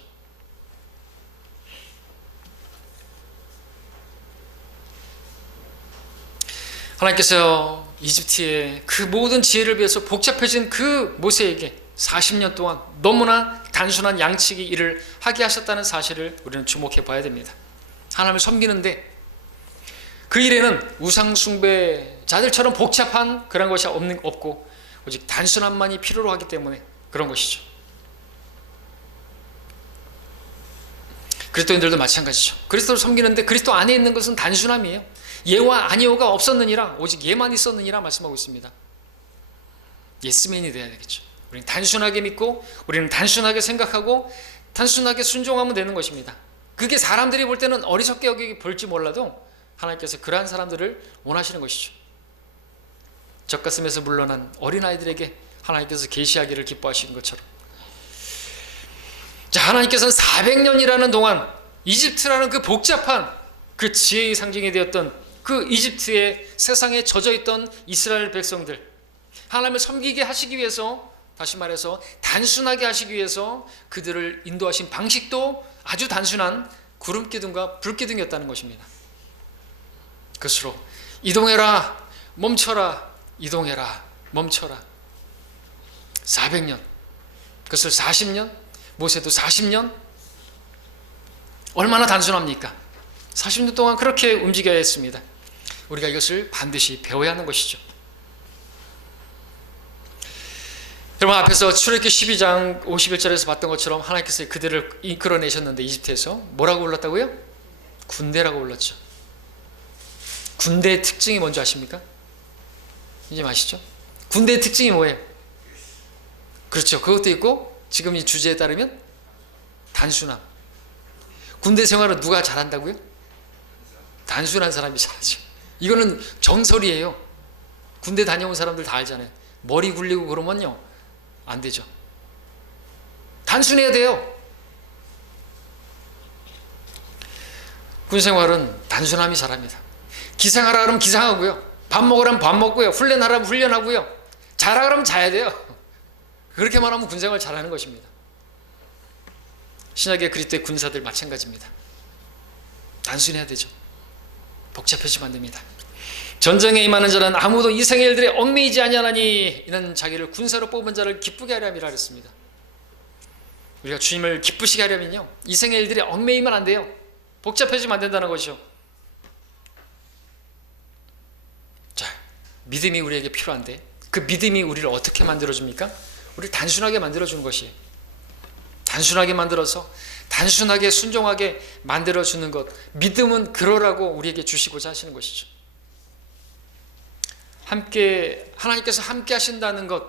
하나님께서 이집트의 그 모든 지혜를 위해서 복잡해진 그 모세에게 40년 동안 너무나 단순한 양치기 일을 하게 하셨다는 사실을 우리는 주목해 봐야 됩니다. 하나님을 섬기는데 그 일에는 우상 숭배자들처럼 복잡한 그런 것이 없고 오직 단순함만이 필요로 하기 때문에 그런 것이죠. 그리스도인들도 마찬가지죠. 그리스도를 섬기는데 그리스도 안에 있는 것은 단순함이에요. 예와 아니오가 없었느니라, 오직 예만 있었느니라 말씀하고 있습니다. 예스맨이 돼야 되겠죠. 우리는 단순하게 믿고 우리는 단순하게 생각하고 단순하게 순종하면 되는 것입니다. 그게 사람들이 볼 때는 어리석게 여기 볼지 몰라도 하나님께서 그러한 사람들을 원하시는 것이죠. 젖가슴에서 물러난 어린아이들에게 하나님께서 계시하기를 기뻐하시는 것처럼, 자, 하나님께서는 400년이라는 동안 이집트라는 그 복잡한 그 지혜의 상징이 되었던 그 이집트의 세상에 젖어있던 이스라엘 백성들, 하나님을 섬기게 하시기 위해서, 다시 말해서 단순하게 하시기 위해서 그들을 인도하신 방식도 아주 단순한 구름기둥과 불기둥이었다는 것입니다. 그것으로 이동해라, 멈춰라, 이동해라, 멈춰라. 400년, 그것을 40년, 모세도 40년, 얼마나 단순합니까? 40년 동안 그렇게 움직여야 했습니다. 우리가 이것을 반드시 배워야 하는 것이죠. 여러분, 앞에서 출애굽기 12장 51절에서 봤던 것처럼 하나님께서 그들을 이끌어내셨는데 이집트에서 뭐라고 불렀다고요? 군대라고 불렀죠. 군대의 특징이 뭔지 아십니까? 이제 아시죠? 군대의 특징이 뭐예요? 그렇죠. 그것도 있고 지금 이 주제에 따르면 단순함. 군대 생활을 누가 잘한다고요? 단순한 사람이 잘하죠. 이거는 정설이에요. 군대 다녀온 사람들 다 알잖아요. 머리 굴리고 그러면요 안 되죠. 단순해야 돼요. 군 생활은 단순함이 잘합니다. 기상하라 그러면 기상하고요, 밥 먹으라면 밥 먹고요, 훈련하라면 훈련하고요, 자라 그러면 자야 돼요. 그렇게만 하면 군 생활 잘하는 것입니다. 신약의 그리스도의 군사들 마찬가지입니다. 단순해야 되죠. 복잡해지면 안 됩니다. 전쟁에 임하는 자는 아무도 이 생의 일들에 얽매이지 아니하나니 이는 자기를 군사로 뽑은 자를 기쁘게 하렴이라 그랬습니다. 우리가 주님을 기쁘시게 하려면요 이 생의 일들에 얽매이면 안 돼요. 복잡해지면 안 된다는 것이죠. 자, 믿음이 우리에게 필요한데 그 믿음이 우리를 어떻게 만들어줍니까? 우리를 단순하게 만들어주는 것이에요. 단순하게 만들어서 단순하게 순종하게 만들어주는 것, 믿음은 그러라고 우리에게 주시고자 하시는 것이죠. 함께, 하나님께서 함께 하신다는 것,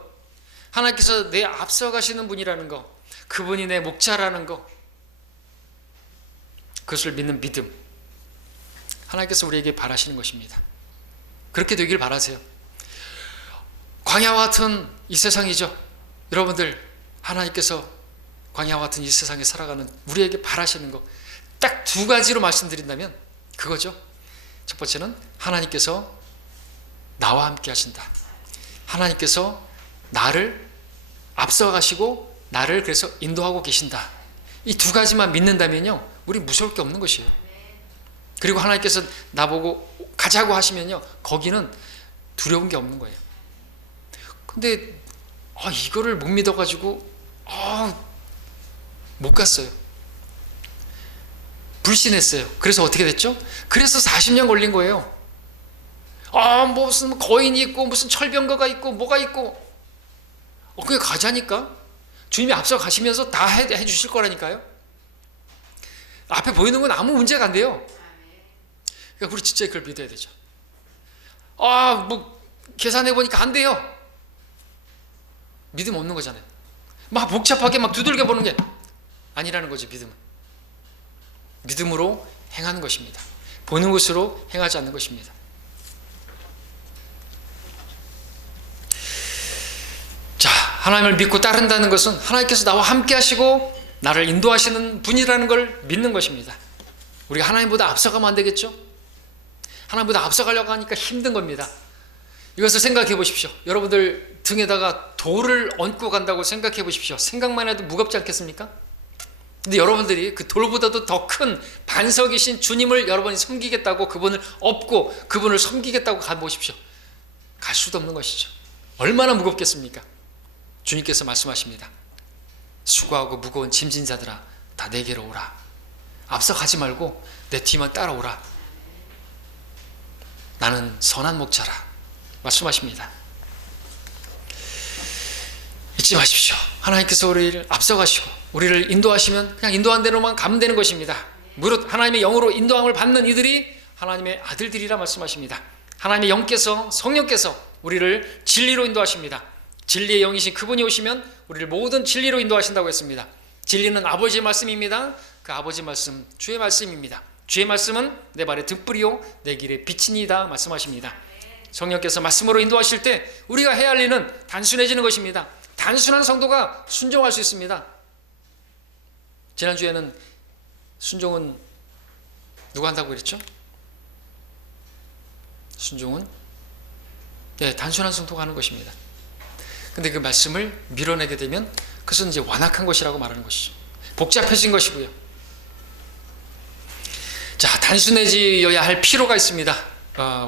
하나님께서 내 앞서 가시는 분이라는 것, 그분이 내 목자라는 것, 그것을 믿는 믿음, 하나님께서 우리에게 바라시는 것입니다. 그렇게 되길 바라세요. 광야와 같은 이 세상이죠. 여러분들, 하나님께서 광야와 같은 이 세상에 살아가는 우리에게 바라시는 거 딱 두 가지로 말씀드린다면 그거죠. 첫 번째는 하나님께서 나와 함께 하신다. 하나님께서 나를 앞서가시고 나를 그래서 인도하고 계신다. 이 두 가지만 믿는다면요, 우리 무서울 게 없는 것이에요. 그리고 하나님께서 나보고 가자고 하시면요, 거기는 두려운 게 없는 거예요. 근데 이거를 못 믿어가지고 못 갔어요. 불신했어요. 그래서 어떻게 됐죠? 그래서 40년 걸린 거예요. 무슨 거인이 있고 무슨 철병거가 있고 뭐가 있고 그냥 가자니까 주님이 앞서 가시면서 다 해주실 거라니까요. 앞에 보이는 건 아무 문제가 안 돼요. 그러니까 우리 진짜 그걸 믿어야 되죠. 계산해 보니까 안 돼요. 믿음 없는 거잖아요. 막 복잡하게 막 두들겨 보는 게 아니라는 거지. 믿음으로 행하는 것입니다. 보는 것으로 행하지 않는 것입니다. 자, 하나님을 믿고 따른다는 것은 하나님께서 나와 함께 하시고 나를 인도하시는 분이라는 걸 믿는 것입니다. 우리가 하나님보다 앞서가면 안 되겠죠? 하나님보다 앞서가려고 하니까 힘든 겁니다. 이것을 생각해 보십시오. 여러분들 등에다가 돌을 얹고 간다고 생각해 보십시오. 생각만 해도 무겁지 않겠습니까? 근데 여러분들이 그 돌보다도 더 큰 반석이신 주님을 여러분이 섬기겠다고 그분을 업고 그분을 섬기겠다고 가보십시오. 갈 수도 없는 것이죠. 얼마나 무겁겠습니까? 주님께서 말씀하십니다. 수고하고 무거운 짐진 자들아, 다 내게로 오라. 앞서 가지 말고 내 뒤만 따라오라. 나는 선한 목자라. 말씀하십니다. 잊지 마십시오. 하나님께서 우리를 앞서가시고 우리를 인도하시면 그냥 인도한 대로만 가면 되는 것입니다. 무릇 하나님의 영으로 인도함을 받는 이들이 하나님의 아들들이라 말씀하십니다. 하나님의 영께서, 성령께서 우리를 진리로 인도하십니다. 진리의 영이신 그분이 오시면 우리를 모든 진리로 인도하신다고 했습니다. 진리는 아버지의 말씀입니다. 그 아버지 말씀, 주의 말씀입니다. 주의 말씀은 내 발의 등불이요 내 길의 빛이니이다 말씀하십니다. 성령께서 말씀으로 인도하실 때 우리가 해야 할 일은 단순해지는 것입니다. 단순한 성도가 순종할 수 있습니다. 지난주에는 순종은 누가 한다고 그랬죠? 순종은 단순한 성도가 하는 것입니다. 근데 그 말씀을 밀어내게 되면 그것은 이제 완악한 것이라고 말하는 것이죠. 복잡해진 것이고요. 자, 단순해져야 할 필요가 있습니다.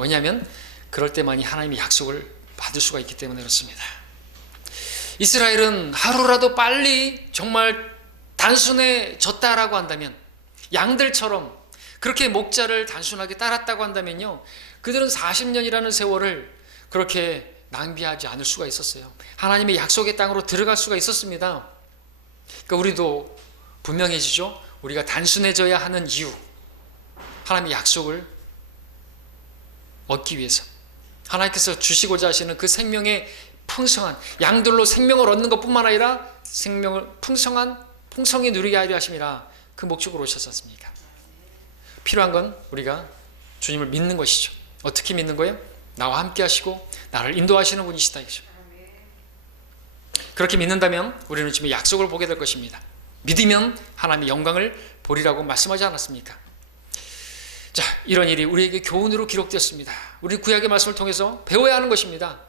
왜냐하면 그럴 때만이 하나님의 약속을 받을 수가 있기 때문에 그렇습니다. 이스라엘은 하루라도 빨리 정말 단순해졌다라고 한다면, 양들처럼 그렇게 목자를 단순하게 따랐다고 한다면요, 그들은 40년이라는 세월을 그렇게 낭비하지 않을 수가 있었어요. 하나님의 약속의 땅으로 들어갈 수가 있었습니다. 그러니까 우리도 분명해지죠. 우리가 단순해져야 하는 이유, 하나님의 약속을 얻기 위해서 하나님께서 주시고자 하시는 그 생명의 풍성한, 양들로 생명을 얻는 것뿐만 아니라 생명을 풍성히 누리게 하려 하심이라, 그 목적으로 오셨지 않습니까? 필요한 건 우리가 주님을 믿는 것이죠. 어떻게 믿는 거예요? 나와 함께 하시고 나를 인도하시는 분이시다 이거죠. 그렇게 믿는다면 우리는 지금 약속을 보게 될 것입니다. 믿으면 하나님의 영광을 보리라고 말씀하지 않았습니까? 자, 이런 일이 우리에게 교훈으로 기록되었습니다. 우리 구약의 말씀을 통해서 배워야 하는 것입니다.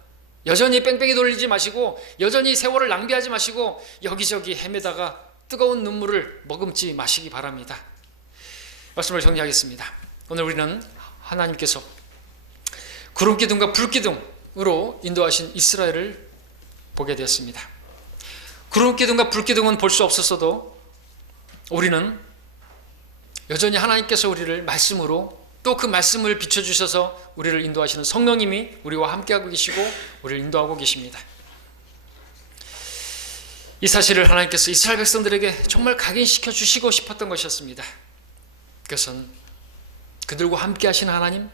여전히 뺑뺑이 돌리지 마시고, 여전히 세월을 낭비하지 마시고, 여기저기 헤매다가 뜨거운 눈물을 머금지 마시기 바랍니다. 말씀을 정리하겠습니다. 오늘 우리는 하나님께서 구름기둥과 불기둥으로 인도하신 이스라엘을 보게 되었습니다. 구름기둥과 불기둥은 볼 수 없었어도 우리는 여전히 하나님께서 우리를 말씀으로, 또 그 말씀을 비춰주셔서 우리를 인도하시는 성령님이 우리와 함께하고 계시고 우리를 인도하고 계십니다. 이 사실을 하나님께서 이스라엘 백성들에게 정말 각인시켜 주시고 싶었던 것이었습니다. 그것은 그들과 함께 하시는 하나님,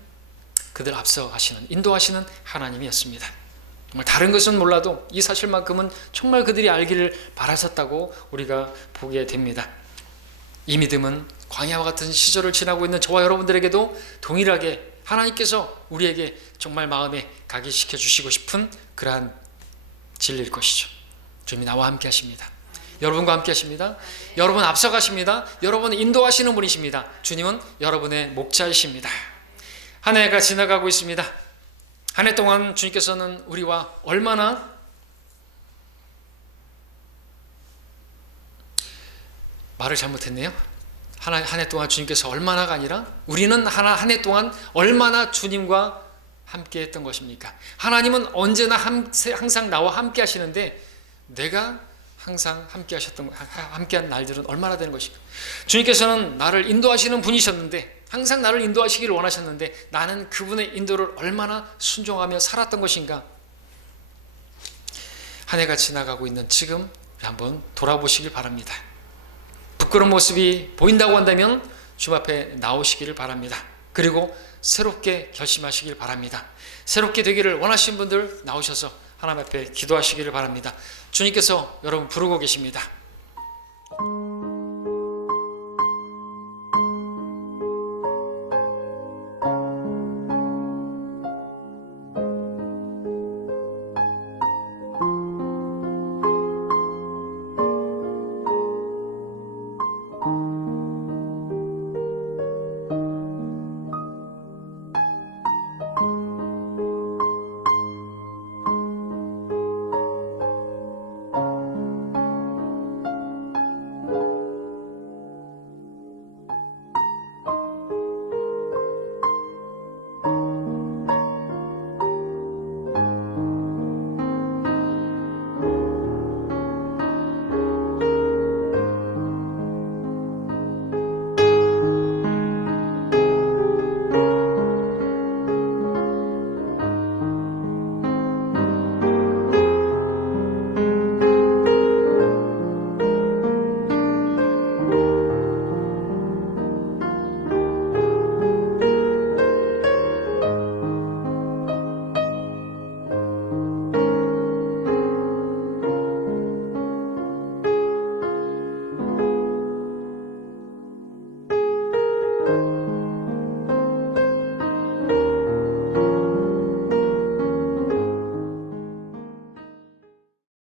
그들 앞서 가시는, 인도하시는 하나님이었습니다. 정말 다른 것은 몰라도 이 사실만큼은 정말 그들이 알기를 바라셨다고 우리가 보게 됩니다. 이 믿음은 광야와 같은 시절을 지나고 있는 저와 여러분들에게도 동일하게 하나님께서 우리에게 정말 마음에 각인시켜 주시고 싶은 그러한 진리일 것이죠. 주님이 나와 함께 하십니다. 여러분과 함께 하십니다. 여러분 앞서가십니다. 여러분 인도하시는 분이십니다. 주님은 여러분의 목자이십니다. 한 해가 지나가고 있습니다. 한 해 동안 주님께서는 우리와 얼마나 말을 잘못했네요. 한 해 동안 주님께서 얼마나가 아니라 우리는 한 해 동안 얼마나 주님과 함께 했던 것입니까? 하나님은 언제나 항상 나와 함께 하시는데 내가 항상 함께한 날들은 얼마나 되는 것일까? 주님께서는 나를 인도하시는 분이셨는데 항상 나를 인도하시기를 원하셨는데 나는 그분의 인도를 얼마나 순종하며 살았던 것인가? 한 해가 지나가고 있는 지금 한번 돌아보시길 바랍니다. 부끄러운 모습이 보인다고 한다면 주님 앞에 나오시기를 바랍니다. 그리고 새롭게 결심하시길 바랍니다. 새롭게 되기를 원하시는 분들 나오셔서 하나님 앞에 기도하시기를 바랍니다. 주님께서 여러분 부르고 계십니다.